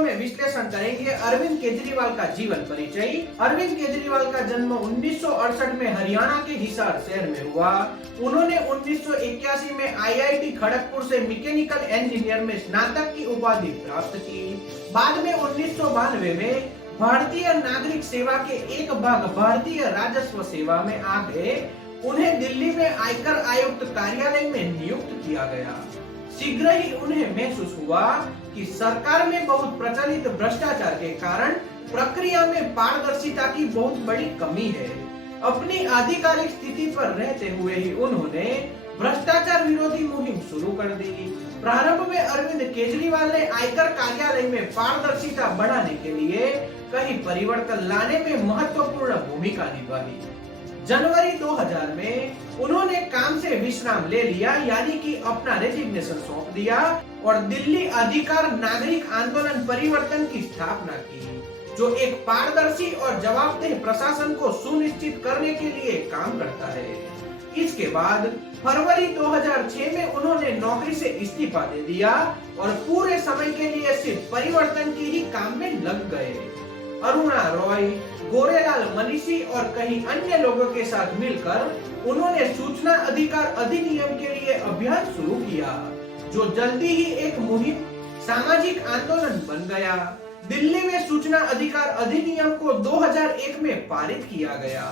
में विश्लेषण करेंगे अरविंद केजरीवाल का जीवन परिचय। अरविंद केजरीवाल का जन्म 1968 में हरियाणा के हिसार शहर में हुआ। उन्होंने 1981 में आईआईटी खड़गपुर से मैकेनिकल इंजीनियर में स्नातक की उपाधि प्राप्त की। बाद में 1992 में भारतीय नागरिक सेवा के एक भाग भारतीय राजस्व सेवा में आ गए। उन्हें दिल्ली में आयकर आयुक्त कार्यालय में नियुक्त किया गया। शीघ्र ही उन्हें महसूस हुआ कि सरकार में बहुत प्रचलित भ्रष्टाचार के कारण प्रक्रिया में पारदर्शिता की बहुत बड़ी कमी है। अपनी आधिकारिक स्थिति पर रहते हुए ही उन्होंने भ्रष्टाचार विरोधी मुहिम शुरू कर दी। प्रारंभ में अरविंद केजरीवाल ने आयकर कार्यालय में पारदर्शिता बढ़ाने के लिए कई परिवर्तन लाने में महत्वपूर्ण भूमिका निभाई। जनवरी 2000 में उन्होंने काम से विश्राम ले लिया, यानी कि अपना रेजिग्नेशन सौंप दिया और दिल्ली अधिकार नागरिक आंदोलन परिवर्तन की स्थापना की, जो एक पारदर्शी और जवाबदेह प्रशासन को सुनिश्चित करने के लिए काम करता है। इसके बाद फरवरी 2006 में उन्होंने नौकरी से इस्तीफा दे दिया और पूरे समय के लिए सिर्फ परिवर्तन की ही काम में लग गए। अरुणा रॉय, गोरेलाल मनीषी और कई अन्य लोगों के साथ मिलकर उन्होंने सूचना अधिकार अधिनियम के लिए अभियान शुरू किया, जो जल्दी ही एक मुहिम सामाजिक आंदोलन बन गया। दिल्ली में सूचना अधिकार अधिनियम को 2001 में पारित किया गया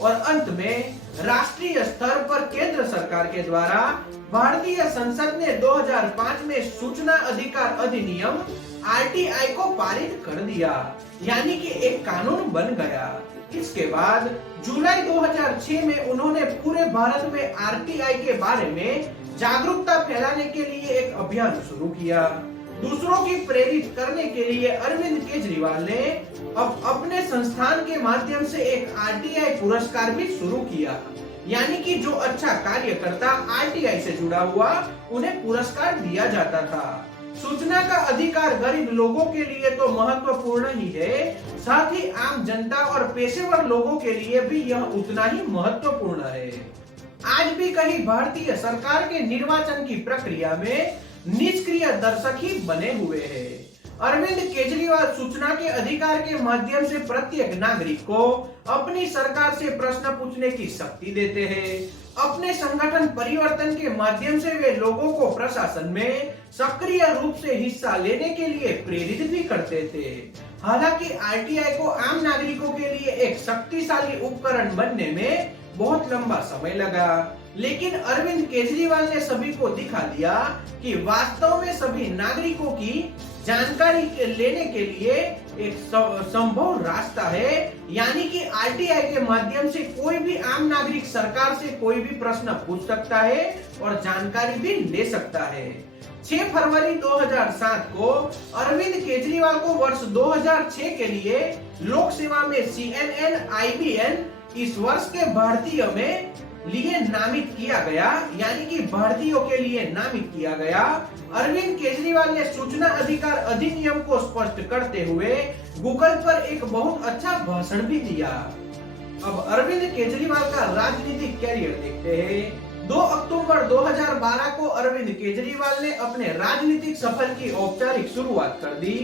और अंत में राष्ट्रीय स्तर पर केंद्र सरकार के द्वारा भारतीय संसद ने 2005 में सूचना अधिकार अधिनियम आरटीआई को पारित कर दिया, यानी कि एक कानून बन गया। इसके बाद जुलाई 2006 में उन्होंने पूरे भारत में आरटीआई के बारे में जागरूकता फैलाने के लिए एक अभियान शुरू किया। दूसरों की प्रेरित करने के लिए अरविंद केजरीवाल ने अब अपने संस्थान के माध्यम से एक आरटीआई पुरस्कार भी शुरू किया, यानी कि जो अच्छा कार्य करता आरटीआई से जुड़ा हुआ उन्हें पुरस्कार दिया जाता था। सूचना का अधिकार गरीब लोगों के लिए तो महत्वपूर्ण ही है, साथ ही आम जनता और पेशेवर लोगों के लिए भी यह उतना ही महत्वपूर्ण है। आज भी कई भारतीय सरकार के निर्वाचन की प्रक्रिया में निष्क्रिय दर्शक ही बने हुए हैं। अरविंद केजरीवाल सूचना के अधिकार के माध्यम से प्रत्येक नागरिक को अपनी सरकार से प्रश्न पूछने की शक्ति देते हैं। अपने संगठन परिवर्तन के माध्यम से वे लोगों को प्रशासन में सक्रिय रूप से हिस्सा लेने के लिए प्रेरित भी करते थे। हालांकि आरटीआई को आम नागरिकों के लिए एक शक्तिशाली उपकरण बनने में बहुत लंबा समय लगा, लेकिन अरविंद केजरीवाल ने सभी को दिखा दिया कि वास्तव में सभी नागरिकों की जानकारी लेने के लिए एक संभव रास्ता है, यानी कि आरटीआई के माध्यम से कोई भी आम नागरिक सरकार से कोई भी प्रश्न पूछ सकता है और जानकारी भी ले सकता है। 6 फरवरी 2007 को अरविंद केजरीवाल को वर्ष 2006 के लिए लोक सेवा में CNN IBN इस वर्ष के भारतीय में लिए नामित किया गया, यानी कि भारतीयों के लिए नामित किया गया। अरविंद केजरीवाल ने सूचना अधिकार अधिनियम को स्पष्ट करते हुए गूगल पर एक बहुत अच्छा भाषण भी दिया। अब अरविंद केजरीवाल का राजनीतिक कैरियर देखते हैं। 2 अक्टूबर 2012 को अरविंद केजरीवाल ने अपने राजनीतिक सफर की औपचारिक शुरुआत कर दी।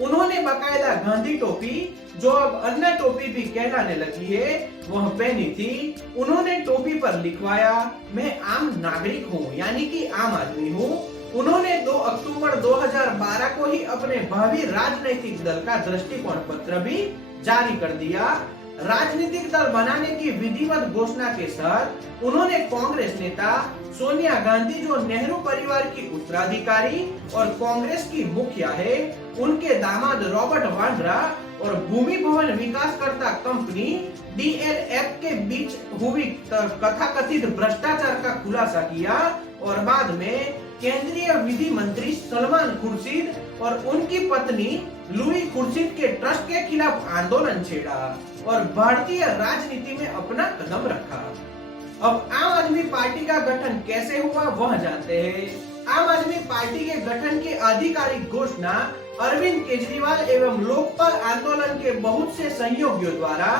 उन्होंने बाकायदा गांधी टोपी, जो अब अन्य टोपी भी कहलाने लगी है, वह पहनी थी। उन्होंने टोपी पर लिखवाया, मैं आम नागरिक हूँ, यानी कि आम आदमी हूँ। उन्होंने 2 अक्टूबर 2012 को ही अपने भावी राजनीतिक दल का दृष्टिकोण पत्र भी जारी कर दिया। राजनीतिक दल बनाने की विधिवत घोषणा के साथ उन्होंने कांग्रेस नेता सोनिया गांधी, जो नेहरू परिवार की उत्तराधिकारी और कांग्रेस की मुखिया है, उनके दामाद रॉबर्ट वाड्रा और भूमि भवन विकासकर्ता कंपनी DLF के बीच हुई कथाकथित भ्रष्टाचार का खुलासा किया और बाद में केंद्रीय विधि मंत्री सलमान खुर्शीद और उनकी पत्नी लुई खुर्शीद के ट्रस्ट के खिलाफ आंदोलन छेड़ा और भारतीय राजनीति में अपना कदम रखा। अब आम आदमी पार्टी का गठन कैसे हुआ वह जानते हैं। आम आदमी पार्टी के गठन की आधिकारिक घोषणा अरविंद केजरीवाल एवं लोकपाल आंदोलन के बहुत से सहयोगियों द्वारा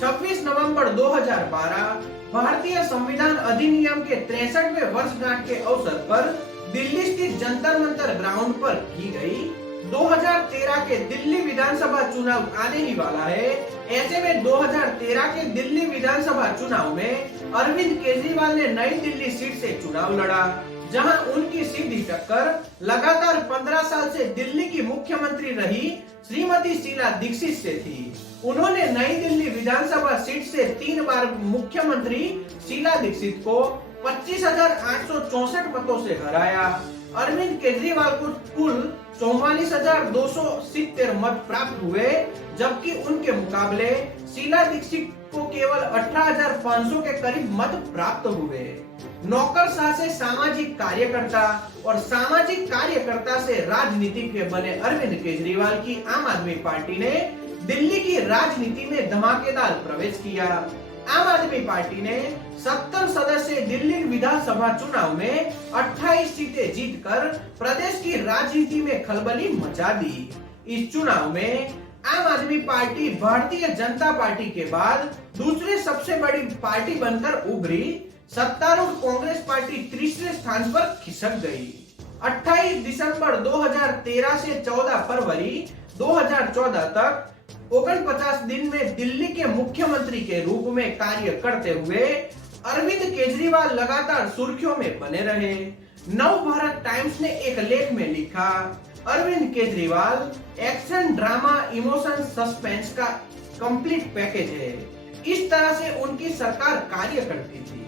26 नवंबर 2012 भारतीय संविधान अधिनियम के 63वें वर्षगांठ के अवसर पर दिल्ली स्थित जंतर मंतर ग्राउंड पर की गई। 2013 के दिल्ली विधानसभा चुनाव आने ही वाला है। ऐसे में 2013 के दिल्ली विधानसभा चुनाव में अरविंद केजरीवाल ने नई दिल्ली सीट से चुनाव लड़ा, जहां उनकी सीधी टक्कर लगातार 15 साल से दिल्ली की मुख्यमंत्री रही श्रीमती शीला दीक्षित से थी। उन्होंने नई दिल्ली विधानसभा सीट से 3 बार मुख्यमंत्री शीला दीक्षित को 25,864 मतों से हराया। अरविंद केजरीवाल को कुल 44,270 मत प्राप्त हुए, जबकि उनके मुकाबले शीला दीक्षित को केवल 18,500 के करीब मत प्राप्त हुए। नौकरशाह से सामाजिक कार्यकर्ता और सामाजिक कार्यकर्ता से राजनीतिज्ञ बने अरविंद केजरीवाल की आम आदमी पार्टी ने दिल्ली की राजनीति में धमाकेदार प्रवेश किया। आम आदमी पार्टी ने 70 सदस्यीय दिल्ली विधानसभा चुनाव में 28 सीटें जीतकर प्रदेश की राजनीति में खलबली मचा दी। इस चुनाव में आम आदमी पार्टी भारतीय जनता पार्टी के बाद दूसरे सबसे बड़ी पार्टी बनकर उभरी। सत्तारूढ़ कांग्रेस पार्टी तीसरे स्थान पर खिसक गई। 28 दिसंबर 2013 से 14 फरवरी 2014 तक 49 दिन में दिल्ली के मुख्यमंत्री के रूप में कार्य करते हुए अरविंद केजरीवाल लगातार सुर्खियों में बने रहे। नव भारत टाइम्स ने एक लेख में लिखा, Arvind Kejriwal action, drama, emotion, suspense का कंप्लीट पैकेज है। इस तरह से उनकी सरकार कार्य करती थी।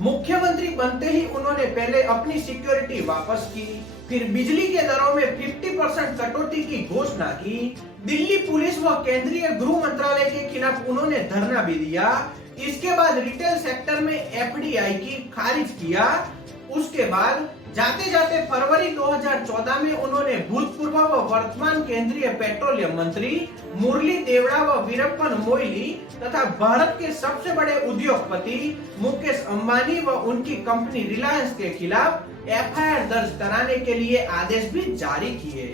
मुख्यमंत्री बनते ही उन्होंने पहले अपनी सिक्योरिटी वापस की, फिर बिजली के दरों में 50% कटौती की घोषणा की। दिल्ली पुलिस व केंद्रीय गृह मंत्रालय के खिलाफ उन्होंने धरना भी दिया। इसके बाद रिटेल सेक्टर में एफडीआई की खारिज किया। उसके बाद जाते जाते फरवरी 2014 में उन्होंने भूतपूर्व व वर्तमान केंद्रीय पेट्रोलियम मंत्री मुरली देवड़ा व वीरप्पन मोइली तथा भारत के सबसे बड़े उद्योगपति मुकेश अंबानी व उनकी कंपनी रिलायंस के खिलाफ एफआईआर दर्ज कराने के लिए आदेश भी जारी किए।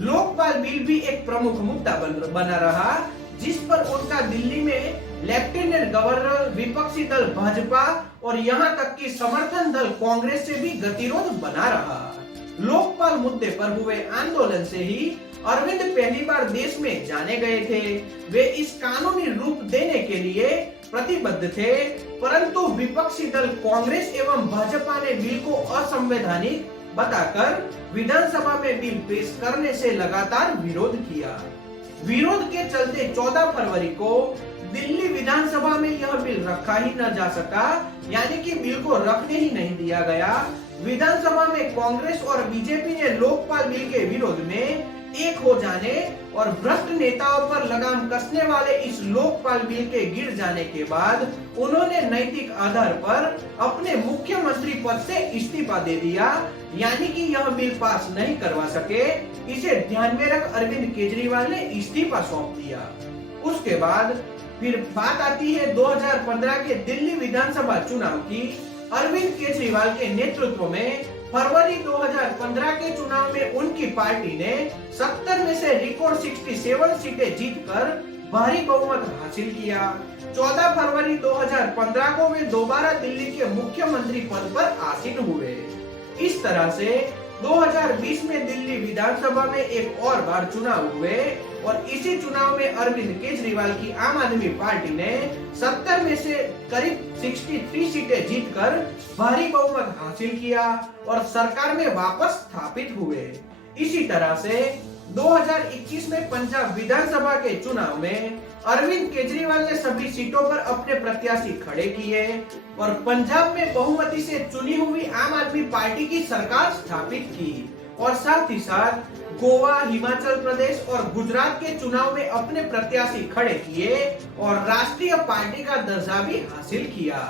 लोकपाल बिल भी एक प्रमुख मुद्दा बना रहा, जिस पर उनका दिल्ली में लेफ्टिनेंट गवर्नर, विपक्षी दल भाजपा और यहां तक कि समर्थन दल कांग्रेस से भी गतिरोध बना रहा। लोकपाल मुद्दे पर हुए आंदोलन से ही अरविंद पहली बार देश में जाने गए थे। वे इस कानूनी रूप देने के लिए प्रतिबद्ध थे, परंतु विपक्षी दल कांग्रेस एवं भाजपा ने बिल को असंवैधानिक बताकर विधानसभा में बिल पेश करने से लगातार विरोध किया। विरोध के चलते 14 फरवरी को दिल्ली विधानसभा में यह बिल रखा ही न जा सका, यानी कि बिल को रखने ही नहीं दिया गया। विधानसभा में कांग्रेस और बीजेपी ने लोकपाल बिल के विरोध में एक हो जाने और भ्रष्ट नेताओं पर लगाम कसने वाले इस लोकपाल बिल के गिर जाने के बाद उन्होंने नैतिक आधार पर अपने मुख्यमंत्री पद से इस्तीफा दे दिया, यानी कि यह बिल पास नहीं करवा सके। इसे ध्यान में रख अरविंद केजरीवाल ने इस्तीफा सौंप दिया। उसके बाद फिर बात आती है 2015 के दिल्ली विधानसभा चुनाव की। अरविंद केजरीवाल के नेतृत्व में फरवरी 2015 के चुनाव में उनकी पार्टी ने 70 में से रिकॉर्ड 67 सीटें जीतकर भारी बहुमत हासिल किया। 14 फरवरी 2015 को वे दोबारा दिल्ली के मुख्यमंत्री पद पर आसीन हुए। इस तरह से 2020 में दिल्ली विधानसभा में एक और बार चुनाव हुए और इसी चुनाव में अरविंद केजरीवाल की आम आदमी पार्टी ने 70 में से करीब 63 सीटें जीतकर भारी बहुमत हासिल किया और सरकार में वापस स्थापित हुए। इसी तरह से 2021 में पंजाब विधानसभा के चुनाव में अरविंद केजरीवाल ने सभी सीटों पर अपने प्रत्याशी खड़े किए और पंजाब में बहुमति से चुनी हुई आम आदमी पार्टी की सरकार स्थापित की और साथ ही साथ गोवा, हिमाचल प्रदेश और गुजरात के चुनाव में अपने प्रत्याशी खड़े किए और राष्ट्रीय पार्टी का दर्जा भी हासिल किया।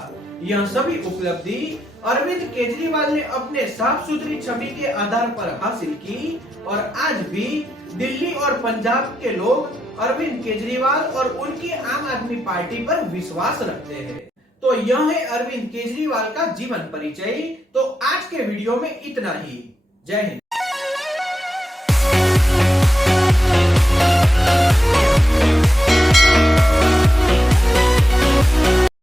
यह सभी उपलब्धि अरविंद केजरीवाल ने अपने साफ सुथरी छवि के आधार पर हासिल की और आज भी दिल्ली और पंजाब के लोग अरविंद केजरीवाल और उनकी आम आदमी पार्टी पर विश्वास रखते हैं। तो यह है अरविंद केजरीवाल का जीवन परिचय। तो आज के वीडियो में इतना ही। जय हिंद।